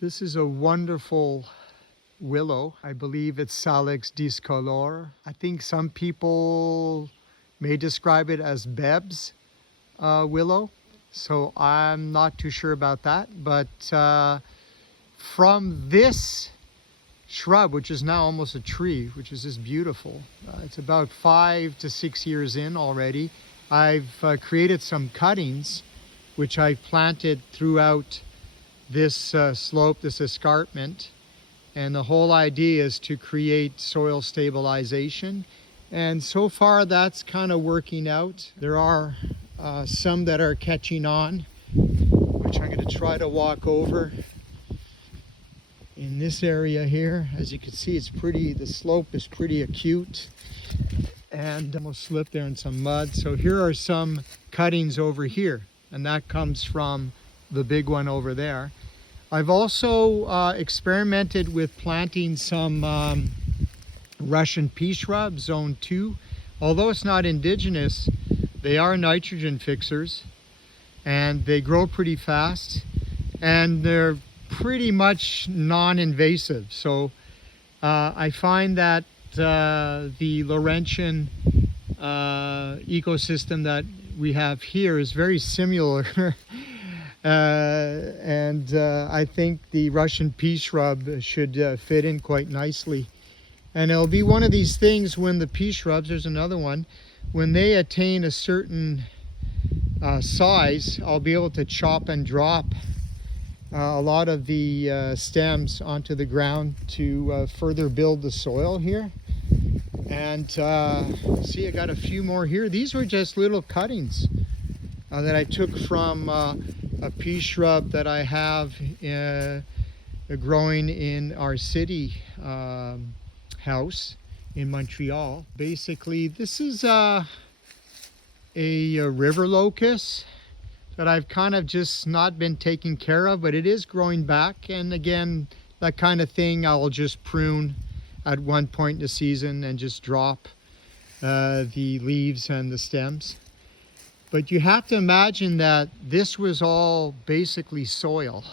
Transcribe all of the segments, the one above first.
This is a wonderful willow. I believe it's Salix discolor. I think some people may describe it as Beb's willow. So I'm not too sure about that. But from this shrub, which is now almost a tree, which is just beautiful. It's about 5 to 6 years in already. I've created some cuttings, which I've planted throughout this slope, this escarpment. And the whole idea is to create soil stabilization. And so far that's kind of working out. There are some that are catching on, which I'm going to try to walk over. In this area here, as you can see, the slope is pretty acute, and almost slipped there in some mud. So here are some cuttings over here, and that comes from the big one over there. I've also experimented with planting some Russian pea shrub, zone 2. Although it's not indigenous, they are nitrogen fixers, and they grow pretty fast, and they're pretty much non-invasive. So I find that the Laurentian ecosystem that we have here is very similar. And I think the Russian pea shrub should fit in quite nicely. And it'll be one of these things when the pea shrubs, there's another one, when they attain a certain size, I'll be able to chop and drop a lot of the stems onto the ground to further build the soil here. And see, I got a few more here. These were just little cuttings that I took from a pea shrub that I have growing in our city house in Montreal. Basically, this is a river locust that I've kind of just not been taking care of, but it is growing back. And again, that kind of thing I'll just prune at one point in the season and just drop the leaves and the stems. But you have to imagine that this was all basically soil.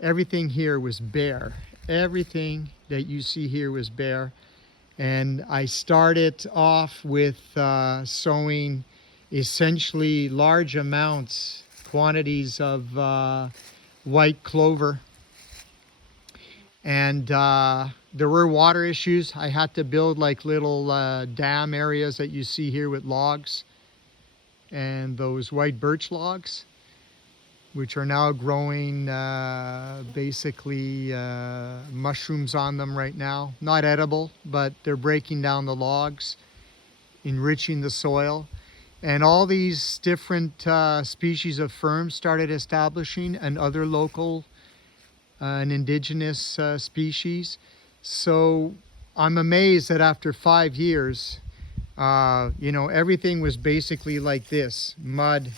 Everything here was bare. Everything that you see here was bare. And I started off with sowing essentially large quantities of white clover. And there were water issues. I had to build like little dam areas that you see here with logs and those white birch logs, which are now growing basically mushrooms on them right now. Not edible, but they're breaking down the logs, enriching the soil. And all these different species of ferns started establishing, and other local and indigenous species. So I'm amazed that after 5 years, everything was basically like this, mud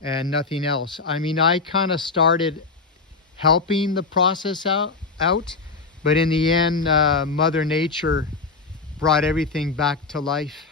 and nothing else. I mean, I kind of started helping the process out, but in the end, Mother Nature brought everything back to life.